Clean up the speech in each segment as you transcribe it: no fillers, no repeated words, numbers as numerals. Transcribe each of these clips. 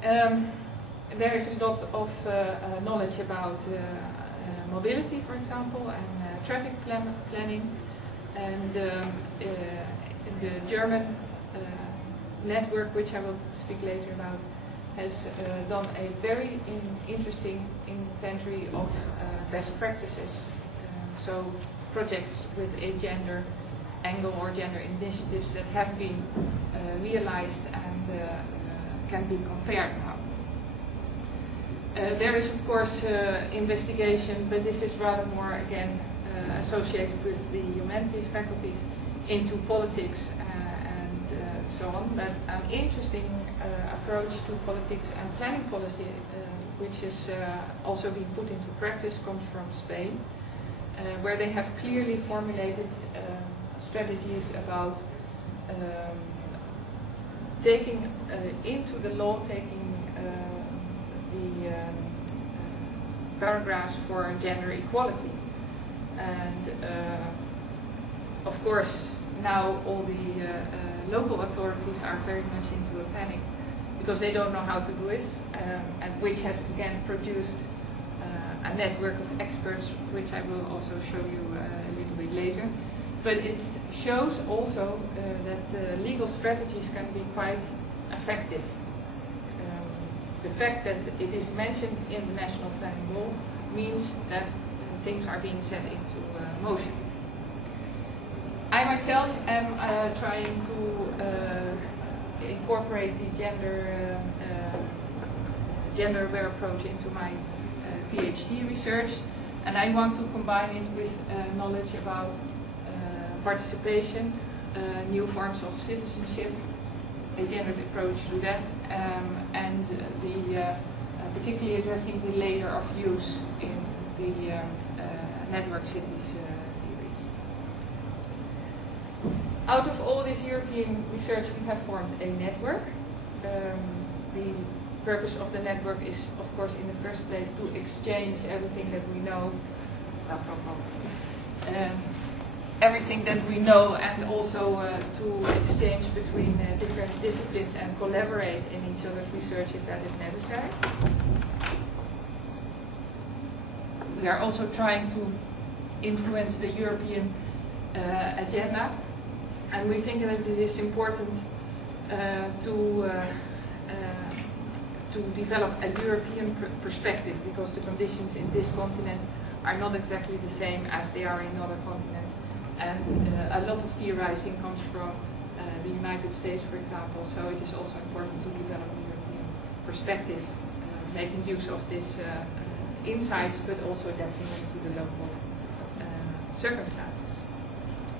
There is a lot of knowledge about mobility, for example, and traffic planning. And the German network, which I will speak later about, has done a very interesting inventory of best practices. So projects with a gender angle or gender initiatives that have been realized and can be compared now. There is of course investigation, but this is rather more again associated with the humanities faculties into politics and so on. But an interesting approach to politics and planning policy, which is also being put into practice, comes from Spain, where they have clearly formulated strategies about taking into the law, taking the paragraphs for gender equality. And of course now all the local authorities are very much into a panic because they don't know how to do it, and which has again produced a network of experts, which I will also show you a little bit later. But it shows also that legal strategies can be quite effective. The fact that it is mentioned in the national planning law means that things are being set into motion. I myself am trying to incorporate the gender-aware approach into my PhD research, and I want to combine it with knowledge about participation, new forms of citizenship, a gendered approach to that, and particularly addressing the layer of use in the network cities theories. Out of all this European research, we have formed a network. The purpose of the network is, of course, in the first place to exchange everything that we know. Everything that we know, and also to exchange between different disciplines and collaborate in each other's research if that is necessary. We are also trying to influence the European agenda, and we think that it is important to develop a European perspective, because the conditions in this continent are not exactly the same as they are in other continents. And a lot of theorizing comes from the United States, for example, so it is also important to develop a European perspective, making use of these insights, but also adapting them to the local circumstances.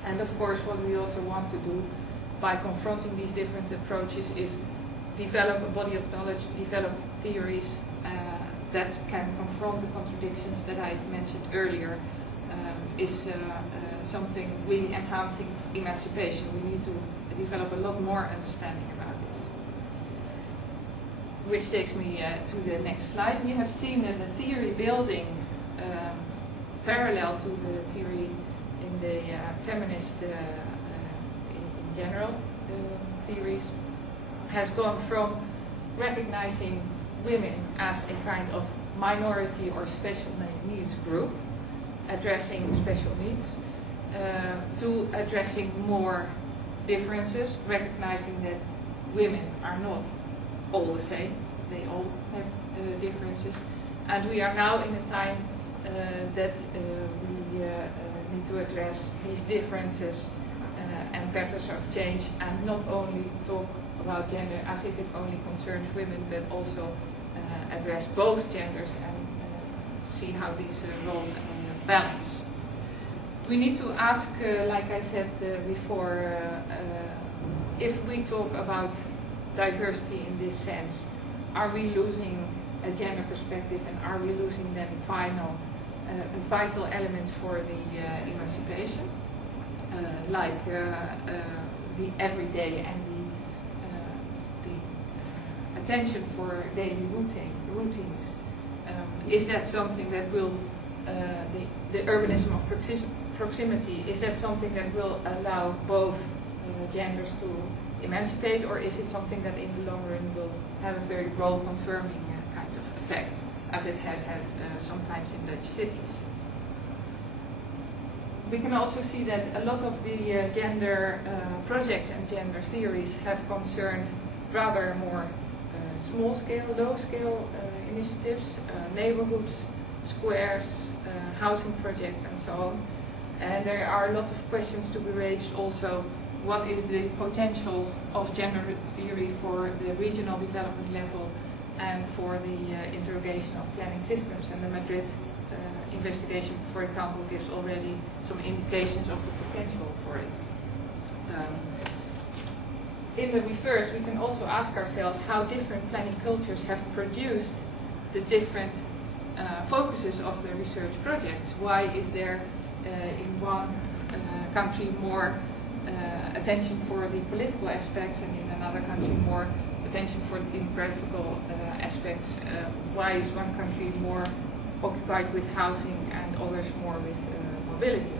And of course, what we also want to do by confronting these different approaches is develop a body of knowledge, develop theories that can confront the contradictions that I've mentioned earlier. Is something really enhancing emancipation. We need to develop a lot more understanding about this. Which takes me to the next slide. We have seen that the theory building, parallel to the theory in the feminist, in general, theories, has gone from recognizing women as a kind of minority or special needs group, addressing special needs, to addressing more differences, recognizing that women are not all the same, they all have differences. And we are now in a time that we need to address these differences and patterns of change, and not only talk about gender as if it only concerns women, but also address both genders and see how these roles balance. We need to ask, like I said before, if we talk about diversity in this sense, are we losing a gender perspective, and are we losing then vital elements for the emancipation, like the everyday and the attention for daily routines? Is that something that will the urbanism of proximity, is that something that will allow both genders to emancipate, or is it something that in the long run will have a very role-confirming kind of effect, as it has had sometimes in Dutch cities? We can also see that a lot of the gender projects and gender theories have concerned rather more small-scale, low-scale initiatives, neighborhoods, squares, housing projects, and so on. And there are a lot of questions to be raised also. What is the potential of gender theory for the regional development level and for the interrogation of planning systems? And the Madrid investigation, for example, gives already some indications of the potential for it. In the reverse, we can also ask ourselves how different planning cultures have produced the different focuses of the research projects. Why is there in one country more attention for the political aspects, and in another country more attention for the demographical aspects? Why is one country more occupied with housing and others more with mobility?